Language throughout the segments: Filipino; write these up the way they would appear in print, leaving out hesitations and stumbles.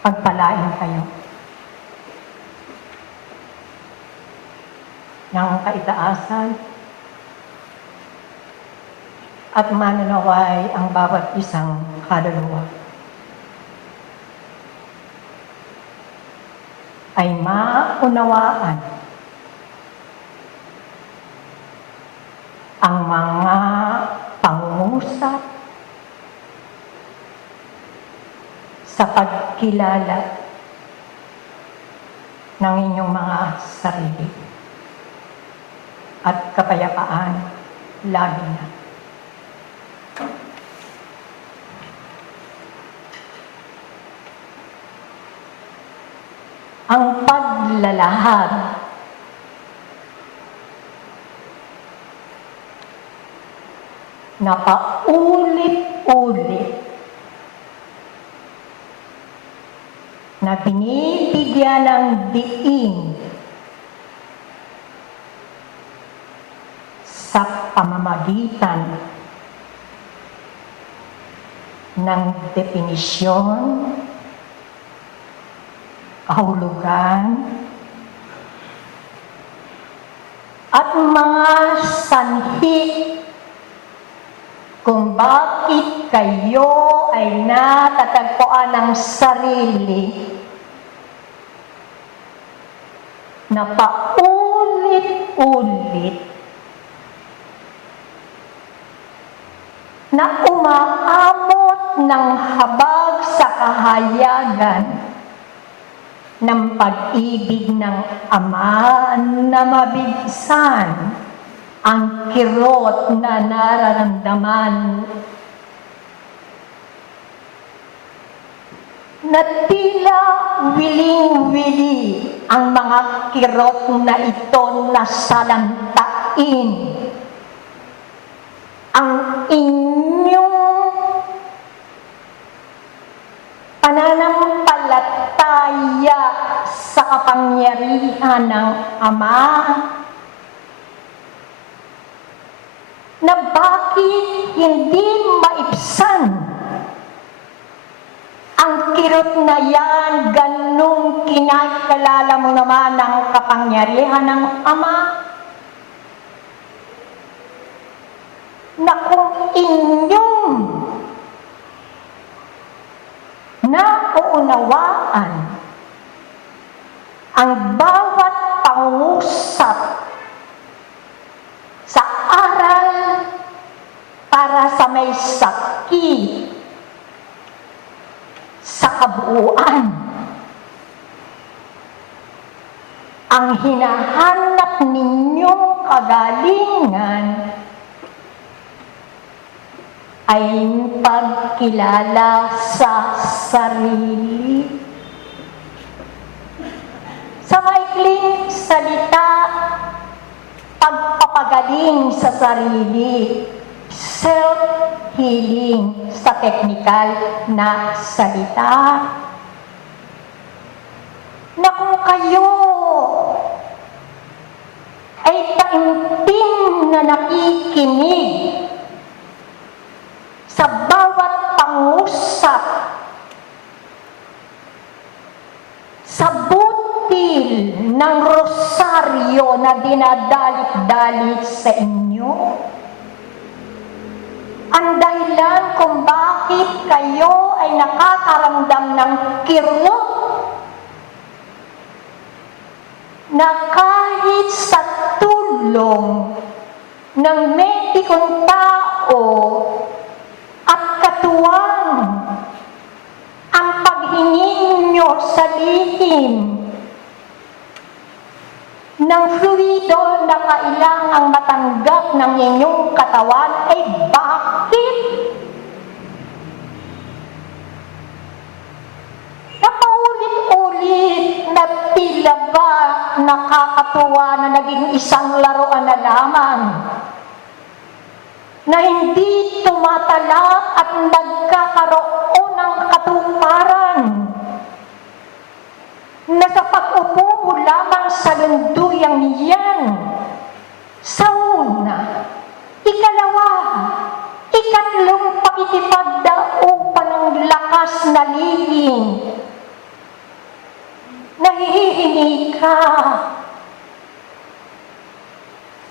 Pagpalain kayo ng kaitaasan at mananaway ang bawat isang kaluluwa ay maunawaan ang mga pangungusap sa pagkilala ng inyong mga sarili at kapayapaan lagi na. Ang paglalahad na paulit-ulit na binibigyan ng diin sa pamamagitan ng definisyon, kahulugan, at mga sanhi kung bakit kayo ay natatagpuan ng sarili na paulit-ulit na umaamot ng habag sa kahayagan ng pag-ibig ng Ama na mabigsan ang kirot na nararamdaman na tila wiling-wili ang mga kirot na ito na salantain ang inyong pananampalataya sa kapangyarihan ng Ama na bakit hindi maibsan ang kirot na yan ganung kinakalala mo naman ang kapangyarihan ng Ama na kung inyong nauunawaan ang bawat pangusap sa aral para sa may sakit sa kabuuan. Ang hinahanap ninyong kagalingan ay pagkilala sa sarili. Sa maikling salita, pagpapagaling sa sarili, self-healing sa technical na salita. Na kung kayo ay taimtim na nakikinig sa bawat pangusap, sa butil ng rosaryo na dinadalit-dalit sa inyo, ang dahilan kung bakit kayo ay nakakaramdam ng kirot na kahit sa tulong ng medikong tao at katuwang ang paghingi nyo sa lihim ng fluido na kailangang matanggap ng inyong katawan ay bakit? Napaulit-ulit na tila ba nakakatuwa na naging isang laruan na lamang na hindi tumatalak at nagkakaroon ng katuparan na sa pag-upo mo lamang sa lunduyang yan. Sa una, ikalawa, ikatlong pakikipagdaupan ng lakas na lihim humihingi ka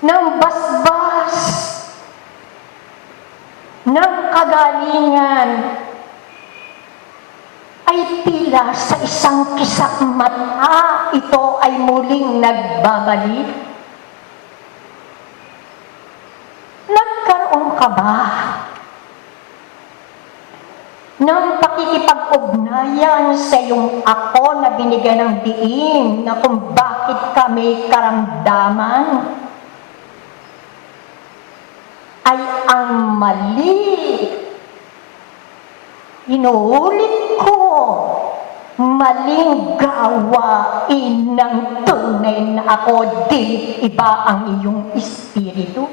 ng basbas, ng kagalingan, ay tila sa isang kisak mata ito ay muling nagbabalik? Nagkaroon ka ba ng pakikipag-ugnayan sa iyong ako na binigyan ng diin na kung bakit ka may karamdaman ay ang mali? Inuulit ko, maling gawain ng tunay na ako, di iba ang iyong espiritu.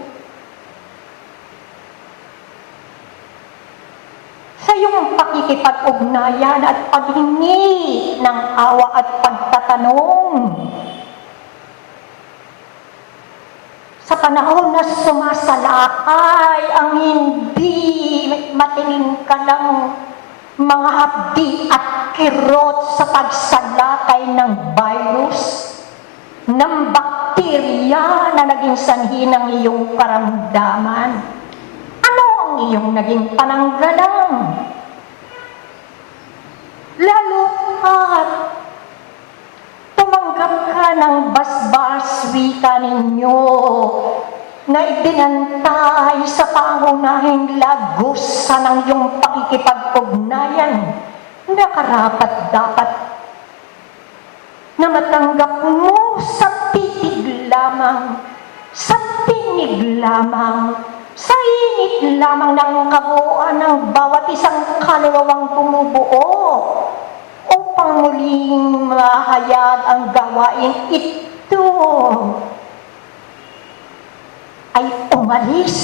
Sa iyong pakikipag-ugnayan at paghingi ng awa at pagtatanong, sa panahon na sumasalakay ang hindi matingin ka ng mga hapdi at kirot sa pagsalakay ng virus, ng bakterya na naging sanhi ng iyong karamdaman. Ano ang iyong naging pananggalang? Lalo at tumanggap ka ng basbas wika ninyo na ibinantay sa pangunahing lagusan ng iyong pakikipag-ugnayan na karapat-dapat na matanggap mo sa titig lamang, sa tinig lamang, sa init lamang ng kabuuan ng bawat isang kaluluwang bumubuo upang muling mahayag ang gawain ito ay umalis,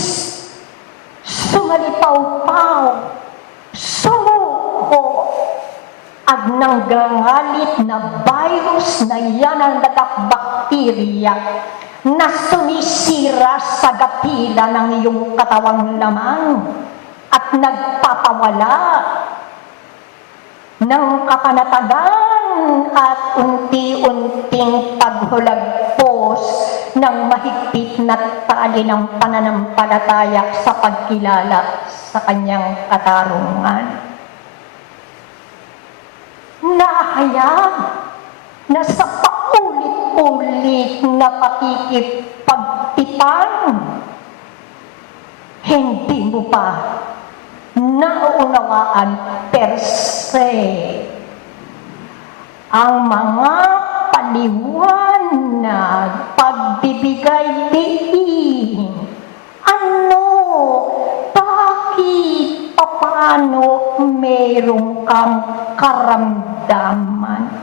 sumalipaw-paw, sumuko, at nanggangalit na virus na yan ang bakterya na sumisira sa gapila ng iyong katawang lamang at nagpapawala ng kapanatagan at unti-unting paghulagpos ng mahigpit na tali ng pananampalataya sa pagkilala sa kanyang katarungan. Nahayag na sa paulit-ulit na pakikipagtipan, hindi mo pa nauunawaan per se ang mga paliwanag, pagbibigay diin. Ano, bakit, paano meron kang karamdaman?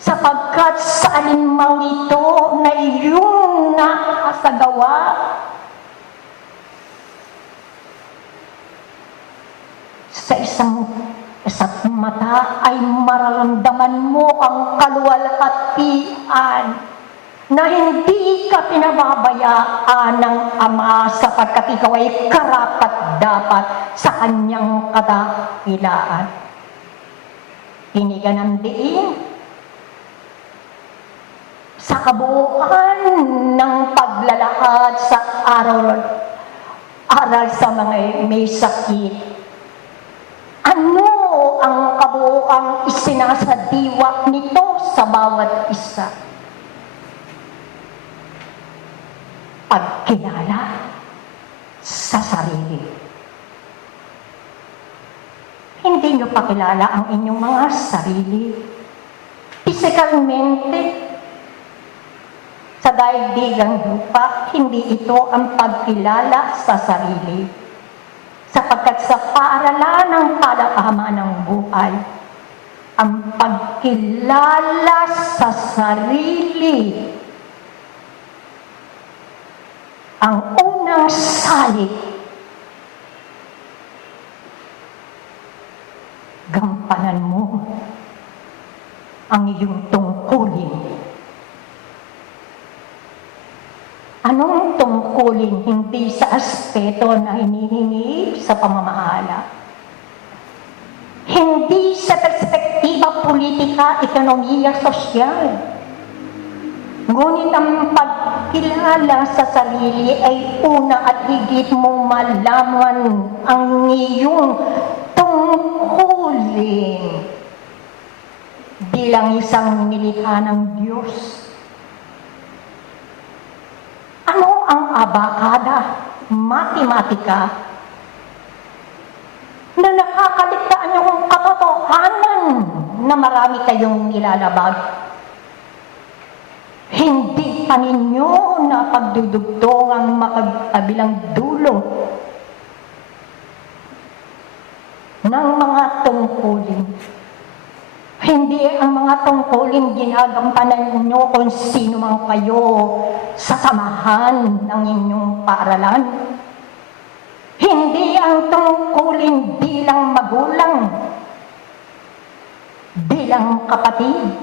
Sapagkat sa alinmang ito na iyong nakasagawa, sa isang mata ay mararamdaman mo ang kaluwalhatian na hindi ka pinababayaan ng Ama sapagkat ikaw ay karapat-dapat sa kanyang kadakilaan. Tinigan ng diin sa kabuuan ng paglalakad sa aral sa mga may sakit. Ano ang kabuuang isinasadiwa nito sa bawat isa? Pagkilala sa sarili. Hindi nyo pakilala ang inyong mga sarili. Pisikalmente, sa daigdigang lupa, hindi ito ang pagkilala sa sarili. Sapagkat sa paaralan ng palakama ng buhay, ang pagkilala sa sarili ang unang salik. Gampanan mo ang iyong tungkulin. Anong tungkulin? Hindi sa aspeto na hinihingi sa pamamahala. Hindi sa perspektiba politika, ekonomiya, sosyal. Ngunit ang pagkilala sa sarili ay una at higit mong malaman ang iyong tungkulin bilang isang nilikha ng Diyos. Ano ang abakada, matematika, na nakakaligtaan yung katotohanan na marami kayong nilalabag? Hindi pa ninyo na pagdudugtong ang makakabilang dulo ng mga tungkulin. Hindi ang mga tungkulin ginagampanan ninyo kung sino man kayo sa samahan ng inyong paaralan. Hindi ang tungkulin bilang magulang, bilang kapatid,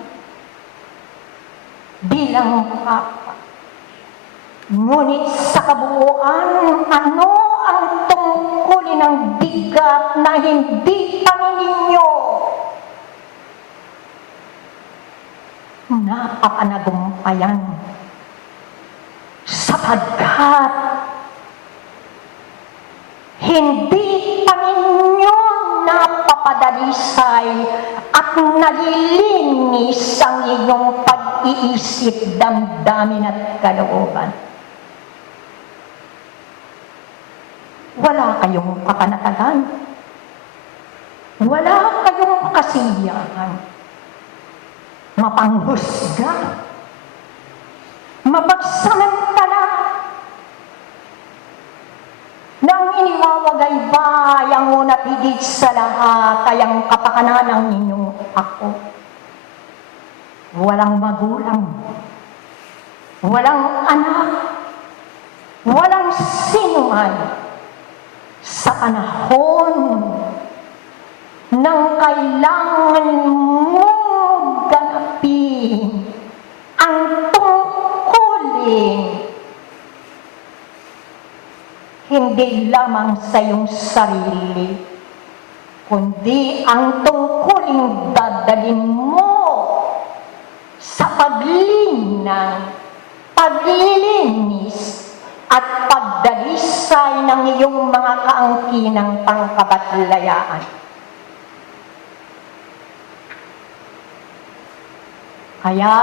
bilang papa. Ngunit sa kabuuan, ano ang tungkulin ng bigat na hindi pa ninyo napapanagumpayan? Sapagkat hindi pa ninyo napapadalisay at nalilinis ang inyong pag-iisip, damdamin at kalooban. Wala kayong kapanatagan. Wala kayong kasiyahan. Mapanghusga. Mapagsamantala. Nang iniwawagay-bay ang unat higit sa lahat ay ang kapakanan ninyong ako. Walang magulang. Walang anak. Walang sinuman. Sa panahon nang kailangan mong ganapin ang tungkulin, hindi lamang sa iyong sarili, kundi ang tungkulin dadalhin mo sa paglinang, paglilinis, at pagdalisay ng iyong mga kaangkinang pangkabatlayaan. Kaya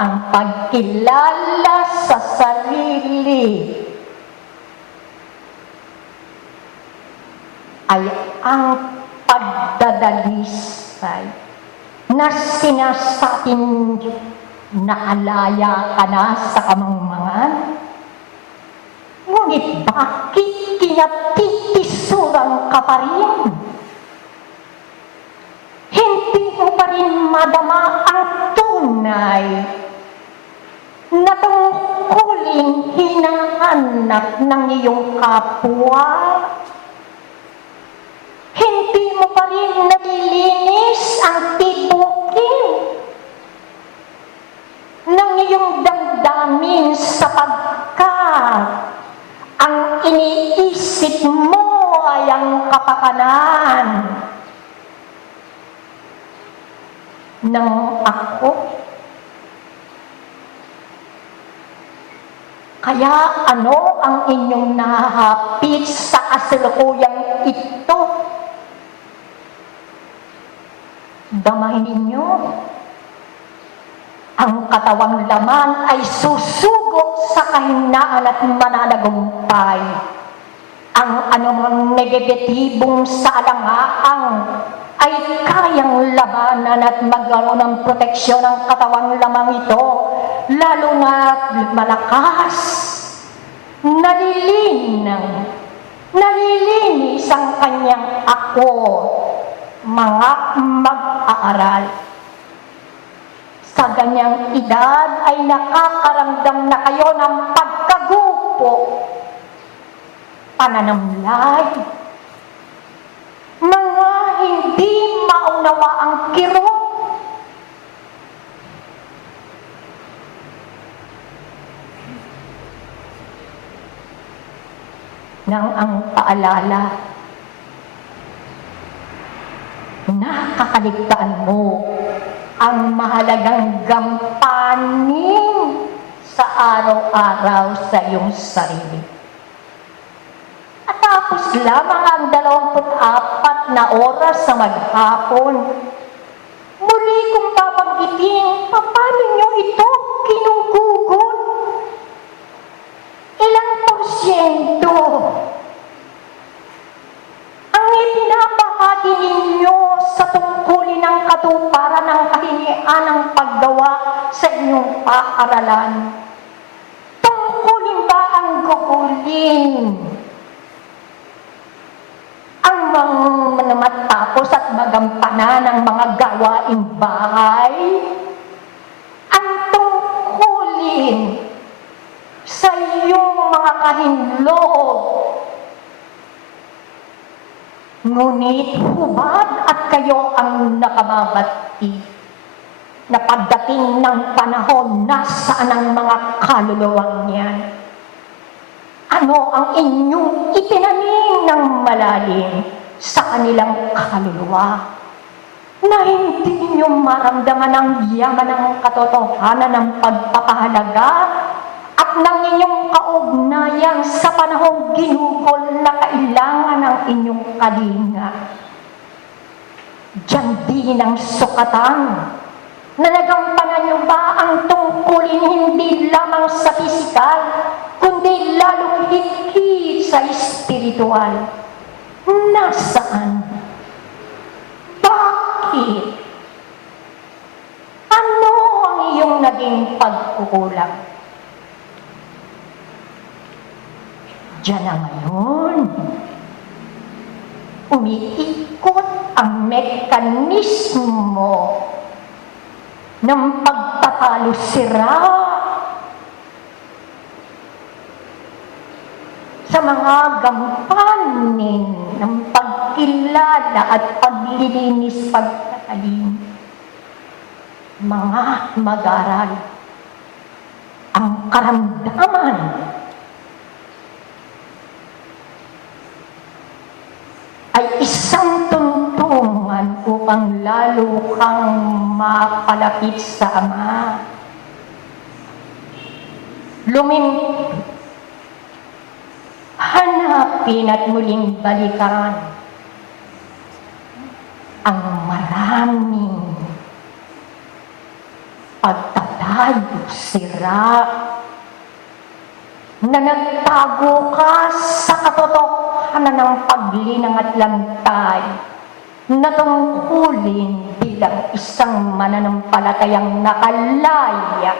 ang pagkilala sa sarili ay ang pagdadalisay na sinasabing naalaya ka na sa kamangmangan. Ngunit bakit kinatitisurang ka pa rin? Hindi mo pa rin madama ang tunay na tungkulin hinahanap ng iyong kapwa. Hindi mo pa rin nalilinis ang tibukin ng iyong damdamin sapagkat ang iniisip mo ay ang kapakanan ng ako. Kaya ano ang inyong nahahapit sa kasalukuyang ito? Damahin ninyo. Ang katawang laman ay susugo sa kahinaan at mananagumpay. Ang anumang negatibong sa alangaang ay kayang labanan at magkaroon ng proteksyon ng katawang lamang ito, lalo na't malakas, nalilinis ang kanyang ako, mga mag-aaral. Sa ganyang edad ay nakakaramdam na kayo ng pagkagupo, pananamlay, mga hindi maunawa ang kirot, nang ang paalala, nakakaligtaan mo ang mahalagang gampanin sa araw-araw sa iyong sarili. At tapos lamang ang 24 na oras sa maghapon, muli kong babanggitin, paano nyo ito kinugugot? Ilang porsyento ang ipinapahagi ninyo sa tungkulin ng katuparan ng kahingian ng paggawa sa inyong paaralan? Tungkulin ba ang gugulin ang mga matapos at magampanan ng mga gawaing bahay? Ang tungkulin sa iyong mga kahinloob? Ngunit hubad at kayo ang nakababati na pagdating ng panahon, nasaan ang mga kaluluwang niyan? Ano ang inyong itinanim ng malalim sa kanilang kaluluwa na hindi ninyo maramdaman ang yaman ng katotohanan ng pagpapahalaga at ng inyong kaugnayan sa panahong ginugol na kailangan ng inyong kalinga? Diyan din ang sukatan na nagampanan nyo ba ang tungkulin hindi lamang sa pisikal, kundi lalong higit sa espiritual? Nasaan? Bakit? Ano ang iyong naging pagkukulang? Diyan na ngayon, umiikot ang mekanismo ng pagtatalo-sira sa mga gampanin ng pagkilala at paglilinis pagtatalim. Mga mag-aral, ang karamdaman ay isang tuntungan upang lalo kang mapalapit sa Ama. Hanapin at muling balikan ang maraming pagtatayo, sira, na nagtago ka sa katotohanan ng paglinang at lantay na tungkulin bilang isang mananampalatayang nakalaya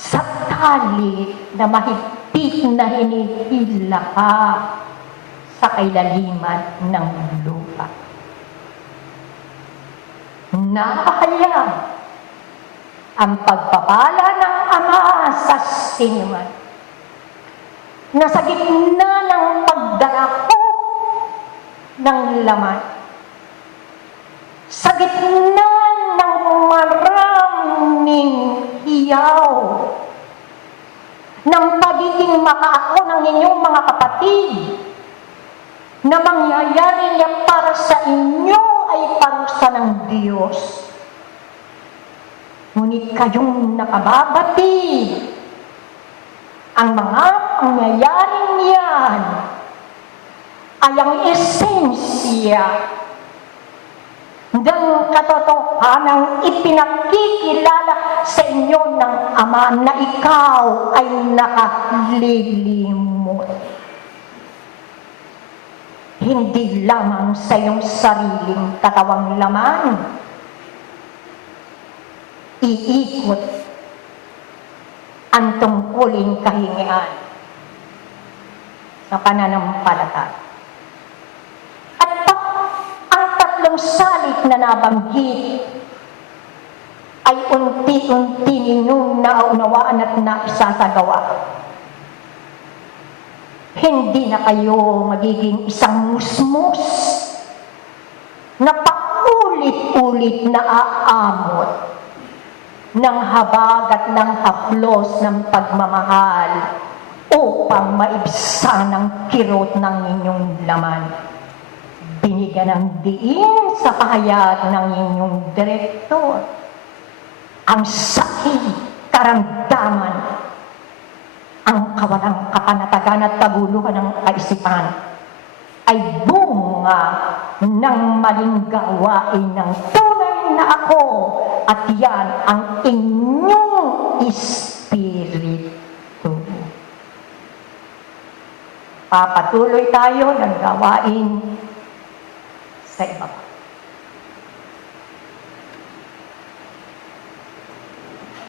sa tali na mahigpit na hinihila ka sa kailaliman ng lupa. Nakakayang ang pagpapala ng Ama sa sinuman na sa gitna ng pagdarako ng laman, sa gitna ng maraming hiyaw ng pagiging makaako ng inyong mga kapatid na mangyayari niya para sa inyo ay parusa ng Diyos. Ngunit kayong nakababati, ang mga pangyayaring yan ay ang esensya ng katotohanang ipinakikilala sa inyo ng Ama na ikaw ay nakalilimot. Hindi lamang sa iyong sariling katawang laman, iikot ang tungkulin kahingian sa pananampalataya. At ang tatlong salik na nabanggit ay unti-unti ninyong naunawaan at naisasagawa. Hindi na kayo magiging isang musmus na paulit-ulit na aamot ng habag at ng haplos ng pagmamahal upang maibsan ang kirot ng inyong laman. Binigyan ng diin sa pahayag ng inyong direktor ang sakit, karamdaman, ang kawalang kapanatagan at kaguluhan ng kaisipan ay bunga ng maling gawain ng tunay na ako, at yan ang inyong espiritu. Papatuloy tayo ng gawain sa iba pa.